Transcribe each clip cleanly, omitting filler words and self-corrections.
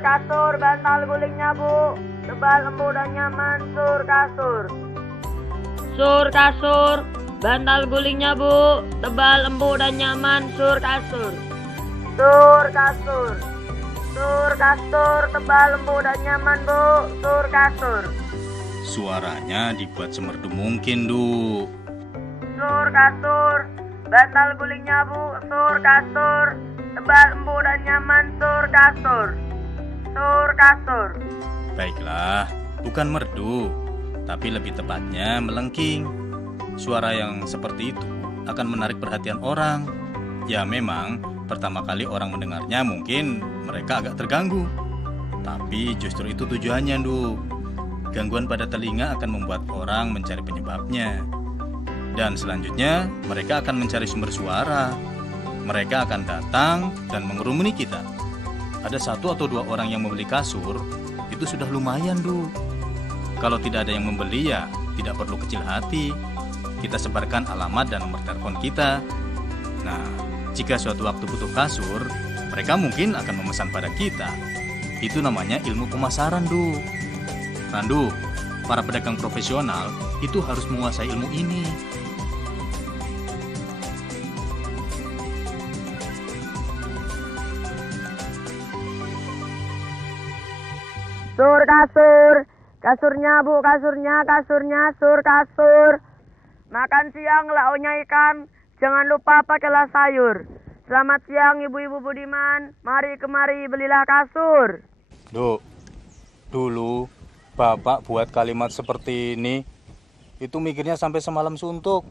kasur, bantal gulingnya bu, tebal, empuk dan nyaman. Sur kasur. Sur kasur, bantal gulingnya bu, tebal, empuk dan nyaman. Sur kasur. Sur kasur. Sur kasur, tebal, empuk dan nyaman bu. Sur kasur. Suaranya dibuat semerdu mungkin, Du. Sur kasur, bantal gulingnya bu. Sur kasur, tebal, empuk dan nyaman. Sur kasur. Sur kasur. Baiklah, bukan merdu, tapi lebih tepatnya melengking. Suara yang seperti itu akan menarik perhatian orang. Ya memang, pertama kali orang mendengarnya mungkin mereka agak terganggu. Tapi justru itu tujuannya, Du. Gangguan pada telinga akan membuat orang mencari penyebabnya. Dan selanjutnya, mereka akan mencari sumber suara. Mereka akan datang dan mengerumuni kita. Ada 1 atau 2 orang yang membeli kasur, itu sudah lumayan, Du. Kalau tidak ada yang membeli ya, tidak perlu kecil hati. Kita sebarkan alamat dan nomor telepon kita. Nah, jika suatu waktu butuh kasur, mereka mungkin akan memesan pada kita. Itu namanya ilmu pemasaran, Du. Randu, para pedagang profesional itu harus menguasai ilmu ini. Sur kasur, kasurnya bu, kasurnya, sur kasur. Makan siang lauknya ikan, jangan lupa pakailah sayur. Selamat siang ibu-ibu budiman, mari kemari belilah kasur. Du, dulu Bapak buat kalimat seperti ini, itu mikirnya sampai semalam suntuk.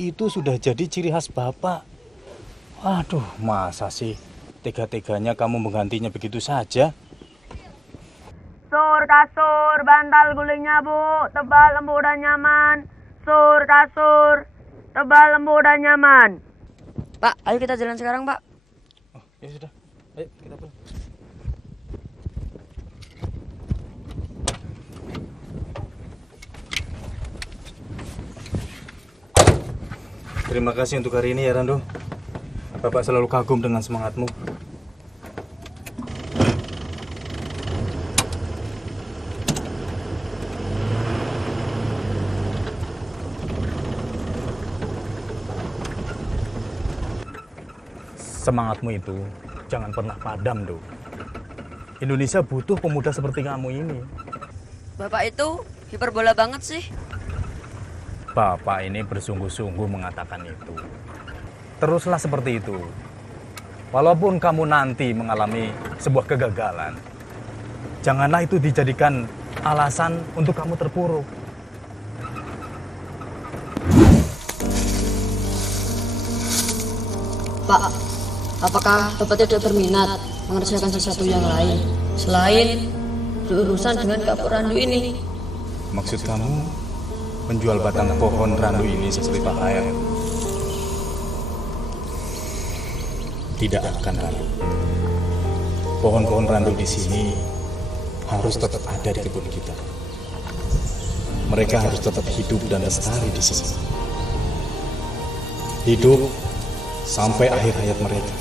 Itu sudah jadi ciri khas Bapak. Aduh, masa sih tega-teganya kamu menggantinya begitu saja? Sur kasur, bantal gulingnya bu, tebal, empuk dan nyaman. Sur kasur, tebal, empuk dan nyaman. Pak, ayo kita jalan sekarang, Pak. Oh, ya sudah. Ayo kita pulang. Terima kasih untuk hari ini ya, Randu. Bapak selalu kagum dengan semangatmu. Semangatmu itu jangan pernah padam, Du. Indonesia butuh pemuda seperti kamu ini. Bapak itu hiperbola banget sih. Bapak ini bersungguh-sungguh mengatakan itu. Teruslah seperti itu. Walaupun kamu nanti mengalami sebuah kegagalan, janganlah itu dijadikan alasan untuk kamu terpuruk. Pak, apakah Bapak tidak berminat mengerjakan sesuatu yang lain selain berurusan dengan kapur randu ini? Maksud kamu menjual batang pohon randu ini seselipah air? Tidak akan, Randu. Pohon-pohon randu di sini harus tetap ada di kebun kita. Mereka harus tetap hidup dan lestari di sini. Hidup sampai akhir hayat mereka.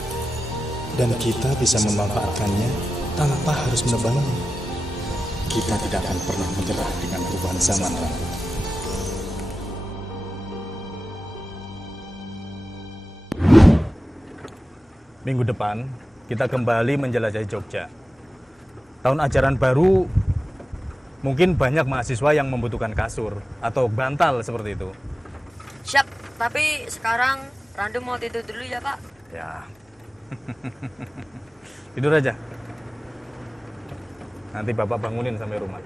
Dan kita bisa memanfaatkannya tanpa harus menebangnya. Kita tidak akan pernah menyerah dengan perubahan zaman, Randu. Minggu depan, kita kembali menjelajahi Jogja. Tahun ajaran baru, mungkin banyak mahasiswa yang membutuhkan kasur atau bantal seperti itu. Siap, tapi sekarang Randu mau tidur dulu ya, Pak? Ya, tidur aja. Nanti Bapak bangunin sampai rumah.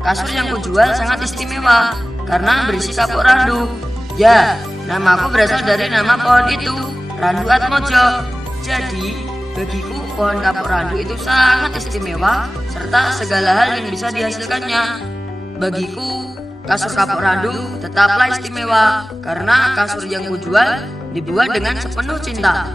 Kasur yang kujual sangat istimewa karena berisi kapur randu. Ya, namaku berasal dari nama pohon itu, Randu Atmojo. Jadi, bagiku pohon kapur randu itu sangat istimewa serta segala hal yang bisa dihasilkannya. Bagiku, kasur kapur randu tetaplah istimewa karena kasur yang kujual dibuat dengan sepenuh cinta.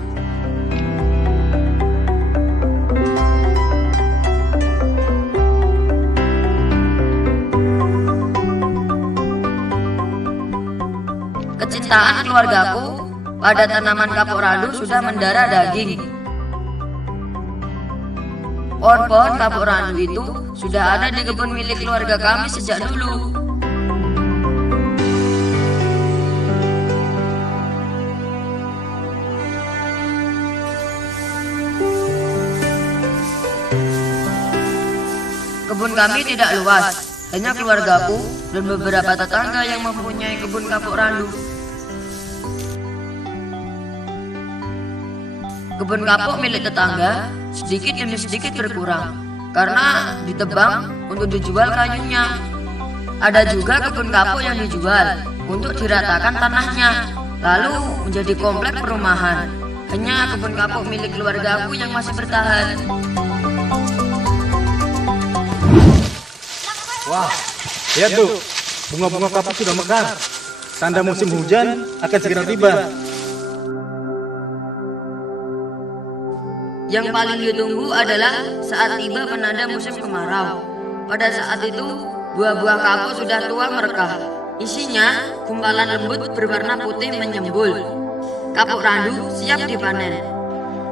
kecintaan keluargaku pada tanaman kapuk randu sudah mendarah daging. Pohon-pohon kapuk randu itu sudah ada di kebun milik keluarga kami sejak dulu. Kebun kami tidak luas, hanya keluargaku dan beberapa tetangga yang mempunyai kebun kapuk randu. Kebun kapuk milik tetangga sedikit demi sedikit berkurang karena ditebang untuk dijual kayunya. Ada juga kebun kapuk yang dijual untuk diratakan tanahnya, lalu menjadi komplek perumahan. Hanya kebun kapuk milik keluargaku yang masih bertahan. Wah, lihat tuh, bunga-bunga kapuk sudah mekar. Tanda musim hujan akan segera tiba. Yang paling ditunggu adalah saat tiba penanda musim kemarau. Pada saat itu, buah-buah kapuk sudah tua merekah. Isinya gumpalan lembut berwarna putih menyembul. Kapuk randu siap dipanen.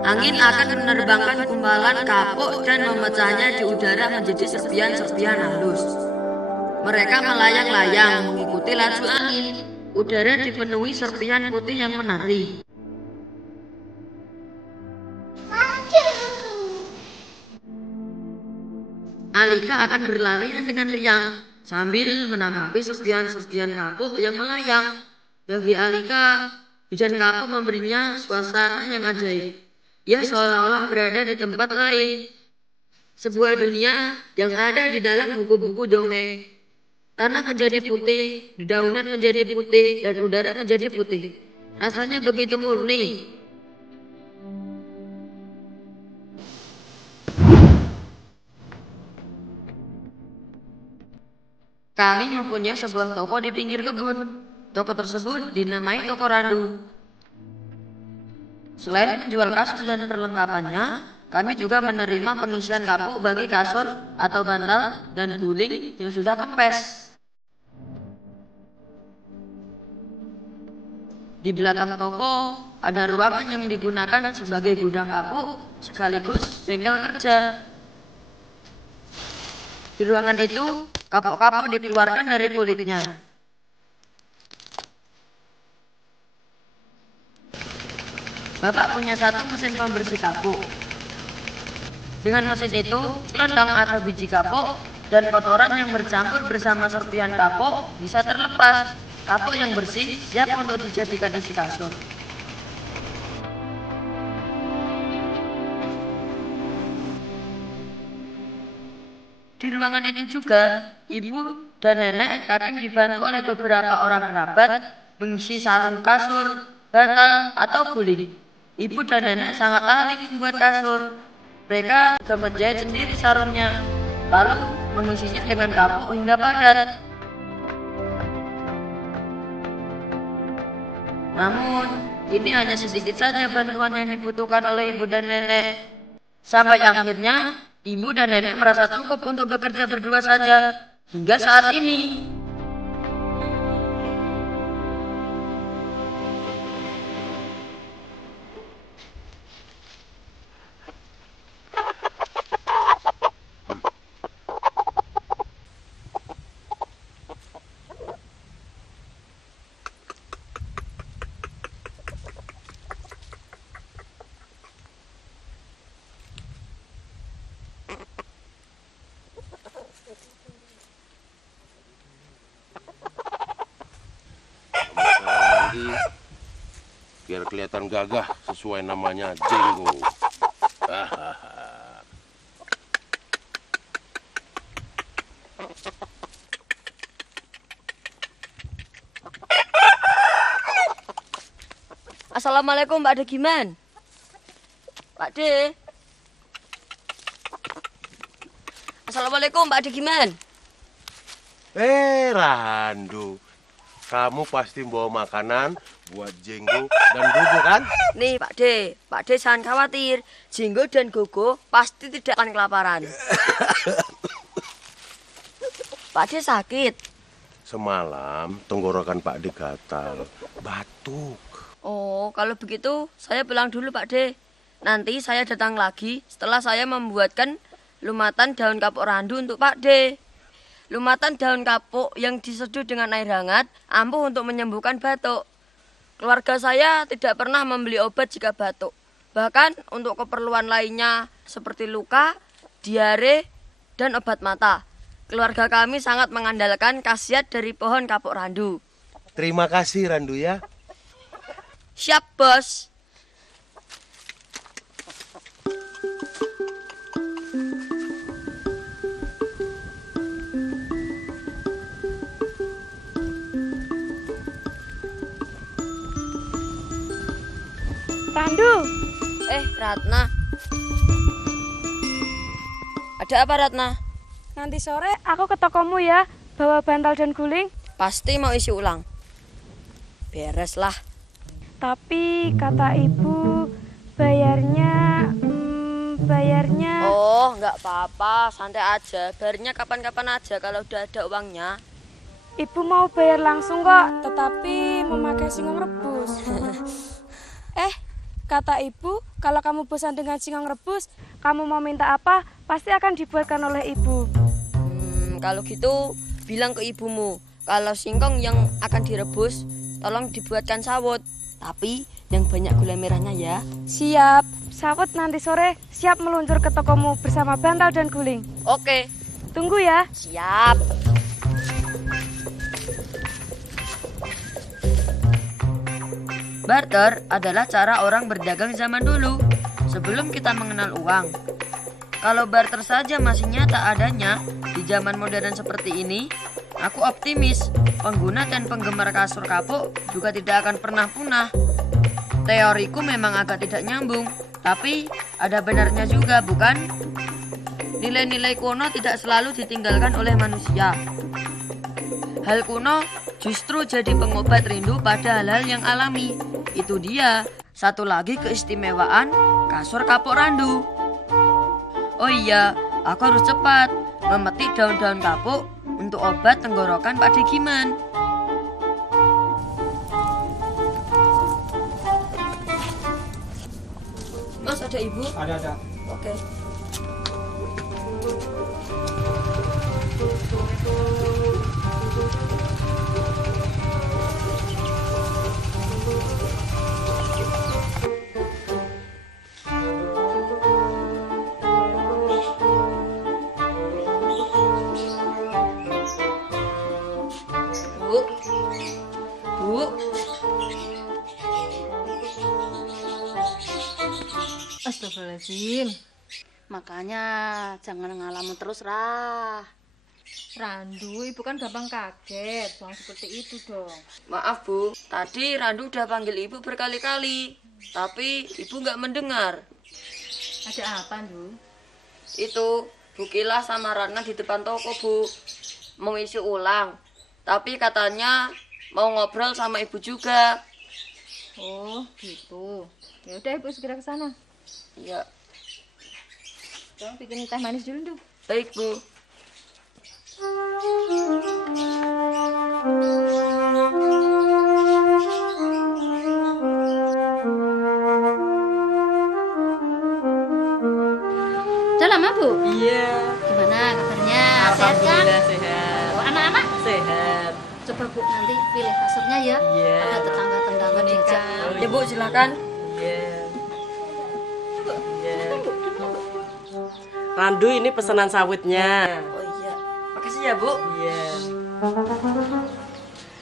Angin akan menerbangkan gumpalan kapuk dan memecahnya di udara menjadi serpihan-serpihan halus. Mereka melayang-layang mengikuti laju angin. Udara dipenuhi serpihan putih yang menari. Alika akan berlari dengan riang sambil menanggapi serpihan-serpihan kapuk yang melayang. Bagi Alika, hujan kapuk memberinya suasana yang ajaib. Ia seolah-olah berada di tempat lain. Sebuah dunia yang ada di dalam buku-buku dongeng. Tanah menjadi putih, dedaunan menjadi putih, dan udara menjadi putih. Rasanya begitu murni. Kami mempunyai sebuah toko di pinggir kebun. Toko tersebut dinamai Toko Randu. Selain menjual kasur dan perlengkapannya, kami juga menerima pengisian kapuk bagi kasur atau bantal dan guling yang sudah kempes. Di belakang toko ada ruangan yang digunakan sebagai gudang kapuk sekaligus bengkel kerja. Di ruangan itu, kapuk-kapuk dikeluarkan dari kulitnya. Bapak punya satu mesin pembersih kapuk. Dengan mesin itu, selendang atau biji kapuk dan kotoran yang bercampur bersama serpihan kapuk bisa terlepas. Kapuk yang bersih siap untuk dijadikan isi kasur. Di ruangan ini juga, ibu dan nenek kadang dibantu oleh beberapa orang kerabat mengisi sarung kasur, bantal, atau guling. Ibu dan nenek sangat ahli membuat kasur. Mereka juga menjahit sendiri sarungnya, lalu mengisinya dengan kapuk hingga padat. Namun, ini hanya sedikit saja bantuan yang dibutuhkan oleh ibu dan nenek. Sampai akhirnya, ibu dan nenek merasa cukup untuk bekerja berdua saja hingga saat ini. Biar kelihatan gagah sesuai namanya Jenggo. Assalamualaikum Pak De Giman. Pak De. Assalamualaikum Pak De Giman. Randu, kamu pasti bawa makanan buat Jenggo dan Gogo kan? Nih Pak De jangan khawatir. Jenggo dan Gogo pasti tidak akan kelaparan. Pak De sakit. Semalam tenggorokan Pak D gatal, batuk. Oh, kalau begitu saya pulang dulu Pak D. Nanti saya datang lagi setelah saya membuatkan lumatan daun kapuk randu untuk Pak D. Lumatan daun kapuk yang diseduh dengan air hangat ampuh untuk menyembuhkan batuk. Keluarga saya tidak pernah membeli obat jika batuk. Bahkan untuk keperluan lainnya seperti luka, diare, dan obat mata. Keluarga kami sangat mengandalkan khasiat dari pohon kapuk randu. Terima kasih Randu ya. Siap, Bos. Randu, Ratna. Ada apa, Ratna? nanti sore aku ke tokomu ya, bawa bantal dan guling. Pasti mau isi ulang. Beres lah. Tapi kata ibu bayarnya Oh, nggak apa-apa, santai aja. Bayarnya kapan-kapan aja kalau udah ada uangnya. Ibu mau bayar langsung kok, tetapi memakai singkong rebus. Kata ibu, kalau kamu bosan dengan singkong rebus, kamu mau minta apa, pasti akan dibuatkan oleh ibu. Kalau gitu, bilang ke ibumu, kalau singkong yang akan direbus, tolong dibuatkan sawut. Tapi yang banyak gula merahnya ya. Siap, sawut nanti sore siap meluncur ke tokomu bersama bantal dan guling. Oke, Tunggu ya. siap. Barter adalah cara orang berdagang zaman dulu, sebelum kita mengenal uang. Kalau barter saja masih nyata adanya di zaman modern seperti ini, aku optimis pengguna dan penggemar kasur kapuk juga tidak akan pernah punah. Teoriku memang agak tidak nyambung, tapi ada benarnya juga, bukan? Nilai-nilai kuno tidak selalu ditinggalkan oleh manusia. Hal kuno justru jadi pengobat rindu pada hal-hal yang alami. Itu dia, satu lagi keistimewaan kasur kapuk randu. Oh iya, aku harus cepat memetik daun-daun kapuk untuk obat tenggorokan Pak Degiman. Mas, ada ibu? Ada. Oke. Bu. Astagfirullahaladzim. Makanya jangan ngalamun terus, Rah. Randu, ibu kan gampang kaget. Jangan seperti itu dong. Maaf Bu, tadi Randu udah panggil ibu berkali-kali, tapi ibu nggak mendengar. Ada apa, Du? Itu Bu Kila sama Ratna di depan toko, Bu. Mau isi ulang, tapi katanya mau ngobrol sama ibu juga. Oh, gitu. Ya udah, ibu segera ke sana. Iya, Dong, bikin teh manis dulu, Du. baik Bu. Udah lama, Bu? Iya. Gimana kabarnya? Sehat kan? Sehat. Oh, anak-anak? Sehat. Coba Bu nanti pilih kasurnya ya. Iya. Ada tetangga-tetangga diajak. Ya Bu, silakan. Iya. Iya. Randu, ini pesanan sawitnya. Oh iya, makasih ya Bu. Iya.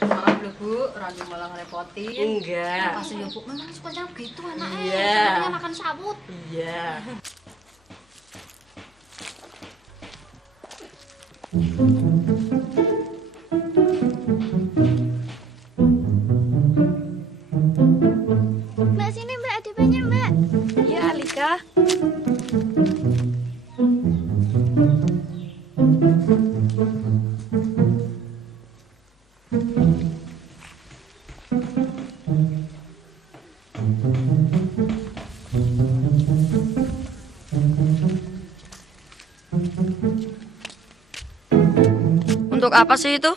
Maaf loh, Bu. Randu malah ngerepotin. Enggak. Makasih ya Bu, memang sukanya begitu anaknya. Iya. Senangnya makan sawut. Iya. Mbak, sini Mbak, ada banyak Mbak. Iya, Alika. Untuk apa sih itu?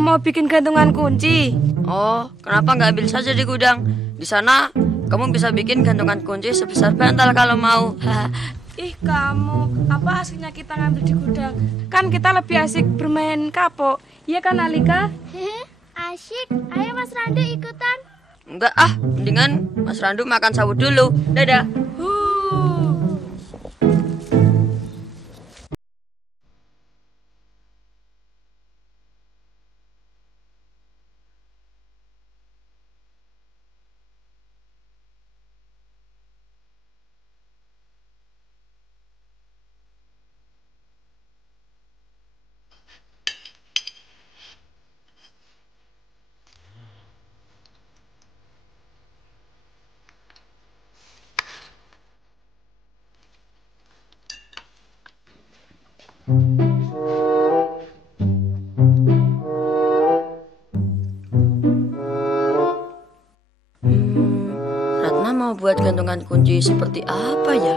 mau bikin gantungan kunci. Oh, kenapa nggak ambil saja di gudang? Di sana kamu bisa bikin gantungan kunci sebesar bantal kalau mau. Ih kamu, apa aslinya kita ngambil di gudang? Kan kita lebih asik bermain kapok. Iya kan Alika? Asyik. Ayo Mas Randu ikutan. Enggak ah, mendingan Mas Randu makan sawut dulu. Dadah. Ratna mau buat gantungan kunci seperti apa ya?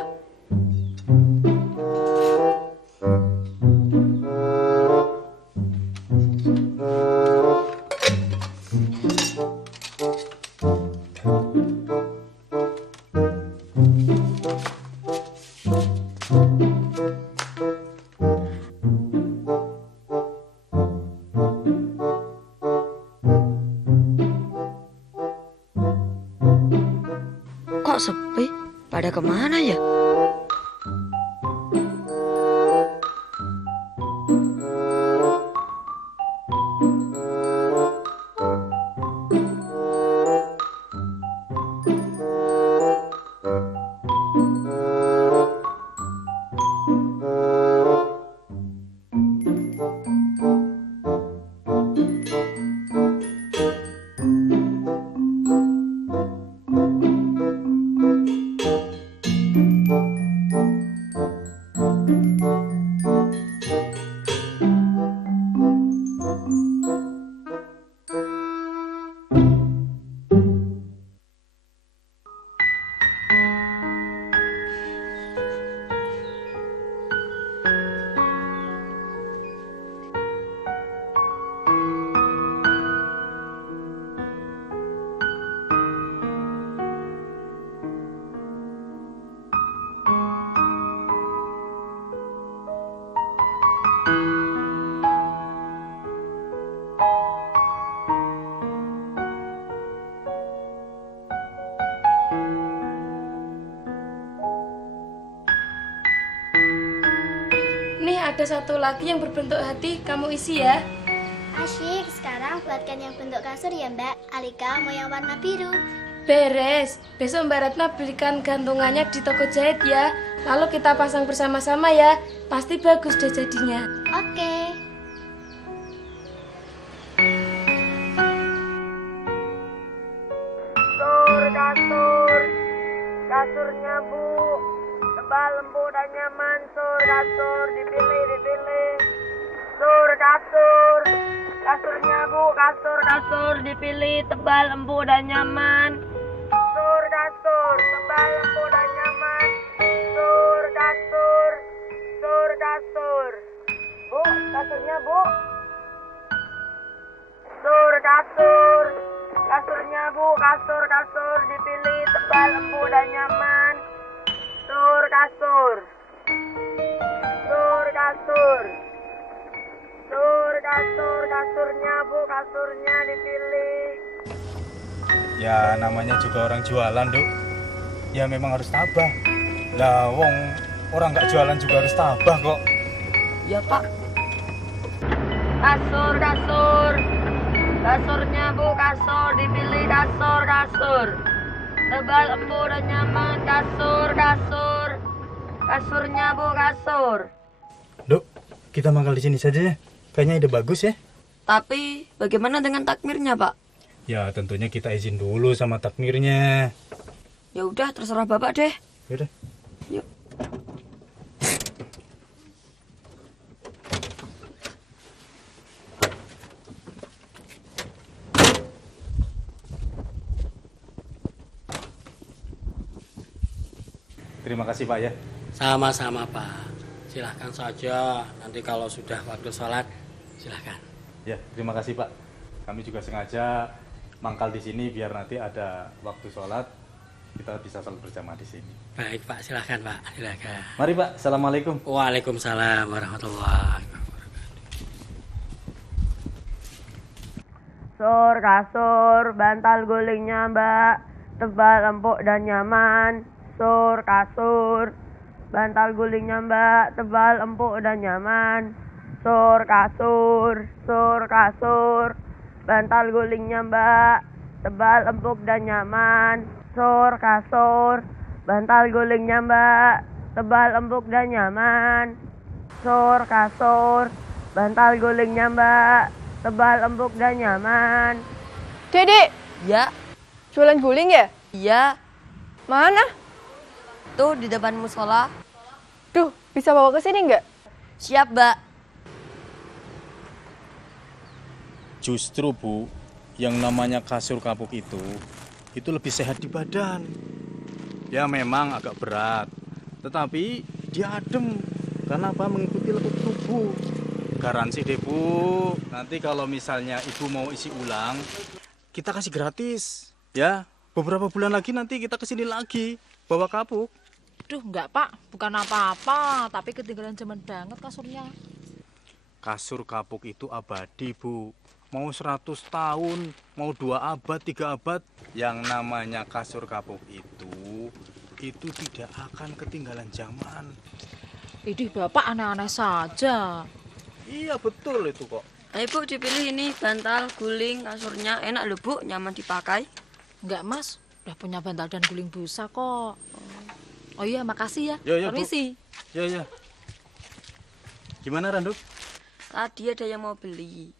Kok sepi? Pada kemana ya? Nih ada satu lagi yang berbentuk hati, kamu isi ya. Asyik. Sekarang buatkan yang bentuk kasur ya Mbak. Alika mau yang warna biru. Beres, besok Mbak Ratna belikan gantungannya di toko jahit ya. Lalu kita pasang bersama-sama ya. Pasti bagus deh jadinya. Oke. Kasur, kasurnya Bu, tebal lembut dan nyaman. Kasur, dipilih. Kasur, kasurnya Bu, kasur, dipilih, tebal lembut dan nyaman. Kasur, tebal lembut dan nyaman. Kasur, Bu, kasurnya Bu. Kasur, kasurnya Bu, kasur, dipilih, tebal lembut dan nyaman. Kasur, kasurnya Bu, kasurnya dipilih. Ya namanya juga orang jualan, Duk. Ya memang harus tabah. Lah wong orang nggak jualan juga harus tabah kok. Ya Pak. Kasur, kasurnya Bu, kasur dipilih, kasur. Tebal, empuk dan nyaman. Kasur, kasurnya Bu, kasur. Duk, kita mangkal di sini saja ya. Kayaknya ide bagus ya. Tapi bagaimana dengan takmirnya Pak? Ya tentunya kita izin dulu sama takmirnya. Ya udah terserah Bapak deh. Yaudah. Yuk. Terima kasih Pak ya. Sama-sama Pak. Silahkan saja. Nanti kalau sudah waktu sholat, silahkan. Ya, terima kasih Pak. Kami juga sengaja mangkal di sini biar nanti ada waktu sholat kita bisa sholat bersama di sini. Baik Pak, silakan Pak, silakan. Mari Pak, assalamualaikum. Waalaikumsalam warahmatullahi wabarakatuh. Kasur, kasur, bantal gulingnya Mbak, tebal, empuk, dan nyaman. Kasur, bantal gulingnya Mbak, tebal, empuk, dan nyaman. Kasur, kasur, bantal gulingnya Mbak, tebal, empuk, dan nyaman. Kasur, bantal gulingnya Mbak, tebal, empuk, dan nyaman. Kasur, bantal gulingnya Mbak, tebal, empuk, dan nyaman. Dedek, Ya, jualan guling ya? iya. Mana? Tuh di depan musola. Duh, bisa bawa ke sini nggak? Siap, Mbak. Justru Bu, yang namanya kasur kapuk itu lebih sehat di badan. Ya memang agak berat, tetapi dia adem karena apa? Mengikuti lekuk tubuh. Garansi deh Bu, nanti kalau misalnya Ibu mau isi ulang, kita kasih gratis. Ya, beberapa bulan lagi nanti kita kesini lagi, bawa kapuk. Duh, enggak Pak, bukan apa-apa, tapi ketinggalan zaman banget kasurnya. Kasur kapuk itu abadi Bu, mau 100 tahun, mau 2 abad, 3 abad. Yang namanya kasur kapuk itu tidak akan ketinggalan zaman. Idih Bapak aneh-aneh saja. Iya betul itu kok. Ayo Bu, dipilih ini bantal, guling, kasurnya. Enak loh Bu, nyaman dipakai. Enggak Mas, udah punya bantal dan guling busa kok. Oh iya, makasih ya. Ya, Permisi. Bu. Ya. Gimana Randuk? Tadi ada yang mau beli.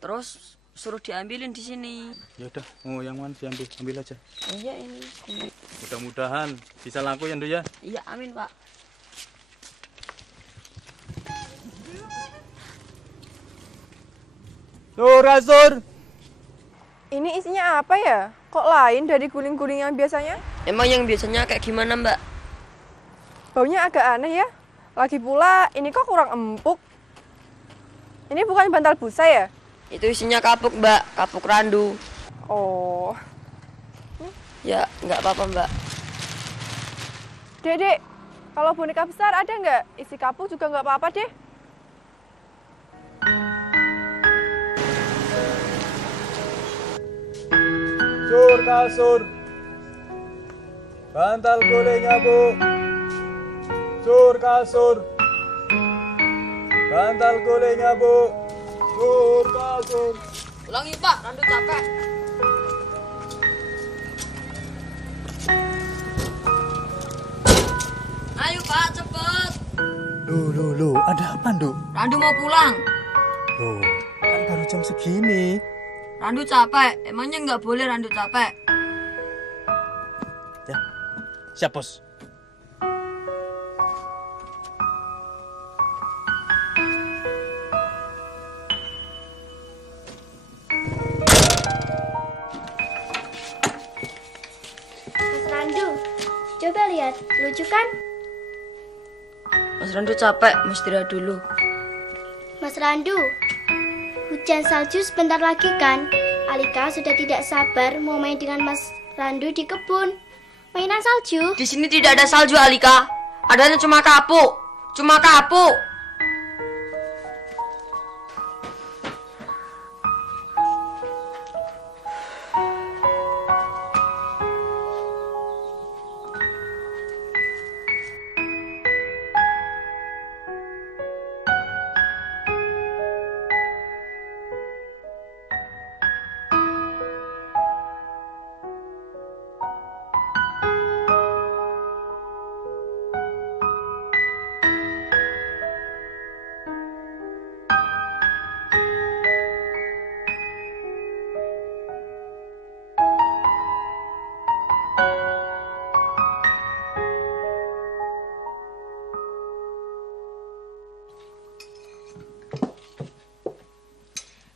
Terus suruh diambilin di sini. Ya udah, mau yang mana diambil, ambil aja. Iya ini. Mudah-mudahan bisa laku ya, Ndu ya. Iya, amin Pak. Kasur. Ini isinya apa ya? Kok lain dari guling-guling yang biasanya? Emang yang biasanya kayak gimana Mbak? Baunya agak aneh ya. Lagi pula ini kok kurang empuk. Ini bukan bantal busa ya? Itu isinya kapuk Mbak, kapuk randu. Oh. Ya, nggak apa-apa Mbak. Dek, kalau boneka besar ada nggak? Isi kapuk juga nggak apa-apa deh. Kasur. Bantal gulingnya Bu. Kasur. Bantal gulingnya Bu. Kasur. Ulangi Pak, randu capek. Ayo Pak, cepet. Loh, ada apa, Nduk? Randu mau pulang. Loh, kan baru jam segini. Randu capek, emangnya nggak boleh Randu capek? Ya, siap, Bos. Mas Randu, coba lihat, lucu kan? Mas Randu capek, mau istirahat dulu. Mas Randu, hujan salju sebentar lagi kan? Alika sudah tidak sabar mau main dengan Mas Randu di kebun. Mainan salju. Di sini tidak ada salju, Alika. Adanya cuma kapuk. Cuma kapuk.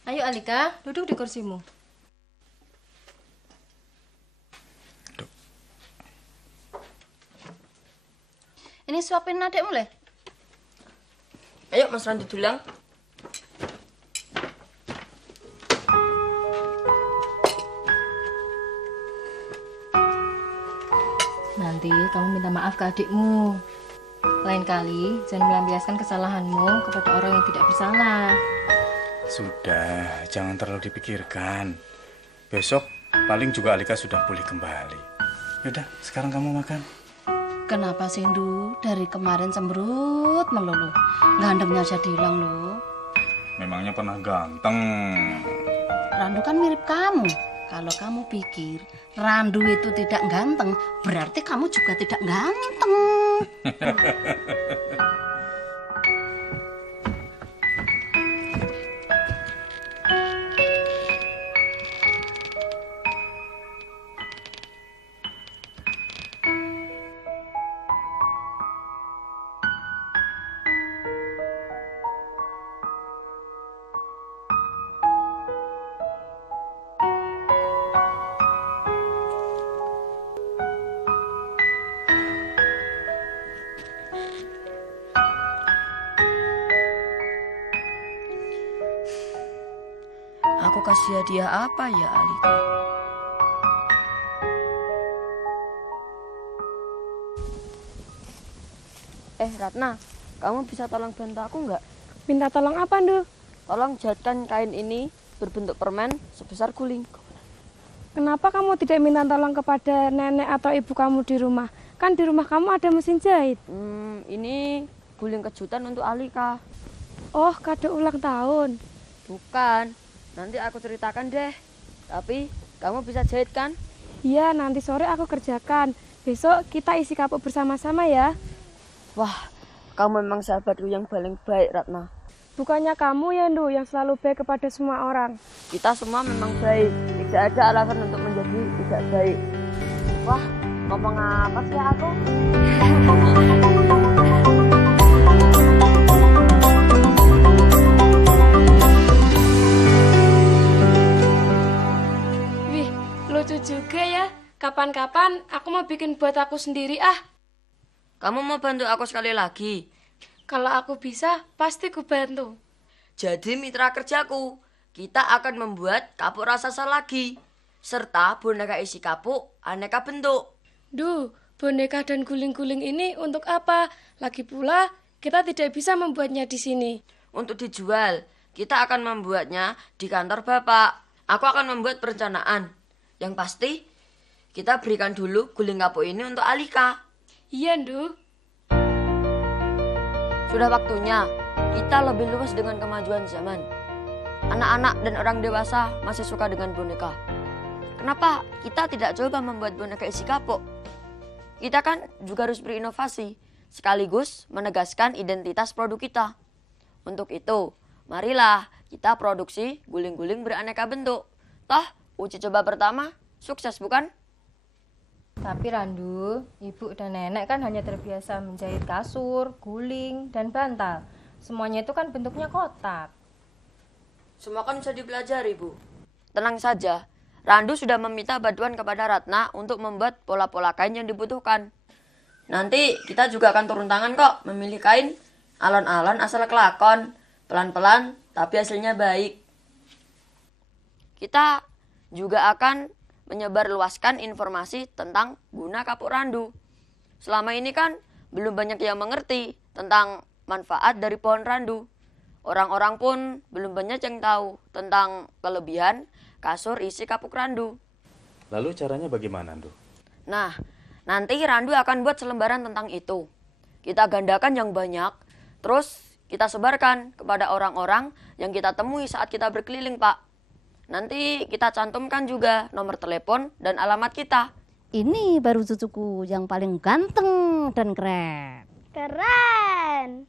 Ayo Alika, duduk di kursimu. Ini suapin adekmu le. Ayo Mas Randu dulang. nanti kamu minta maaf ke adikmu. Lain kali jangan melampiaskan kesalahanmu kepada orang yang tidak bersalah. Sudah, jangan terlalu dipikirkan. Besok paling juga Alika sudah pulih kembali. Yaudah, sekarang kamu makan. Kenapa sih, Ndu? Dari kemarin cemberut melulu. Gantengnya jadi hilang loh. Memangnya pernah ganteng? Randu kan mirip kamu. Kalau kamu pikir Randu itu tidak ganteng, berarti kamu juga tidak ganteng. Aku kasih hadiah apa ya Alika? Ratna, kamu bisa tolong bantu aku nggak? Minta tolong apa, Ndu? Tolong jahitkan kain ini berbentuk permen sebesar guling. Kenapa kamu tidak minta tolong kepada nenek atau ibu kamu di rumah? Kan di rumah kamu ada mesin jahit. Ini guling kejutan untuk Alika. Oh, kado ulang tahun. Bukan, nanti aku ceritakan deh. Tapi kamu bisa jahit kan? Iya, nanti sore aku kerjakan. Besok kita isi kapuk bersama-sama ya. Wah, kamu memang sahabatku yang paling baik, Ratna. Bukannya kamu ya, Ndu, yang selalu baik kepada semua orang. Kita semua memang baik. Tidak ada alasan untuk menjadi tidak baik. Wah, ngomong apa sih aku? Wih, lucu juga ya. Kapan-kapan aku mau bikin buat aku sendiri ah. Kamu mau bantu aku sekali lagi? Kalau aku bisa, pasti ku bantu. Jadi mitra kerjaku, kita akan membuat kapuk raksasa lagi. Serta boneka isi kapuk aneka bentuk. Duh, boneka dan guling-guling ini untuk apa? Lagi pula, kita tidak bisa membuatnya di sini. Untuk dijual, kita akan membuatnya di kantor Bapak. Aku akan membuat perencanaan. Yang pasti, kita berikan dulu guling kapuk ini untuk Alika. Iya, Ndu. Sudah waktunya kita lebih luas dengan kemajuan zaman. Anak-anak dan orang dewasa masih suka dengan boneka. Kenapa kita tidak coba membuat boneka isi kapuk? Kita kan juga harus berinovasi, sekaligus menegaskan identitas produk kita. Untuk itu, marilah kita produksi guling-guling beraneka bentuk. Toh, uji coba pertama sukses bukan? Tapi Randu, ibu dan nenek kan hanya terbiasa menjahit kasur, guling, dan bantal. Semuanya itu kan bentuknya kotak. Semua kan bisa dipelajari, Bu. Tenang saja, Randu sudah meminta bantuan kepada Ratna untuk membuat pola-pola kain yang dibutuhkan. Nanti kita juga akan turun tangan kok, memilih kain alon-alon asal kelakon. Pelan-pelan, tapi hasilnya baik. Kita juga akan menyebarluaskan informasi tentang guna kapuk randu. Selama ini kan belum banyak yang mengerti tentang manfaat dari pohon randu. Orang-orang pun belum banyak yang tahu tentang kelebihan kasur isi kapuk randu. Lalu caranya bagaimana, Ndu? Nah, nanti Randu akan buat selembaran tentang itu. Kita gandakan yang banyak, terus kita sebarkan kepada orang-orang yang kita temui saat kita berkeliling, Pak. Nanti kita cantumkan juga nomor telepon dan alamat kita. Ini baru cucuku yang paling ganteng dan keren. Keren.